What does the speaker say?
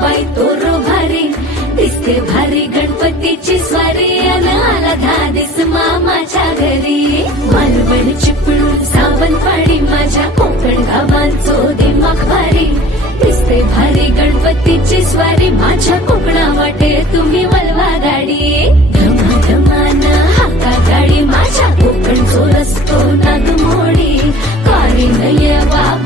बाई तोरो भारी दिसते भारी गणपतीची स्वारी अन आला धादिस मामाच्या घरी मालवण चिपळूण सावंतवाडी माझ्या कोकण गावांचो दिमाग भारी दिसते भारी गणपतीची स्वारी माझ्या कोकणा वाटे तुम्ही वलवा गाडी धमाधमान हाका गाडी माझ्या कोकणचो रस्तो नागमोडी कारी नये बाप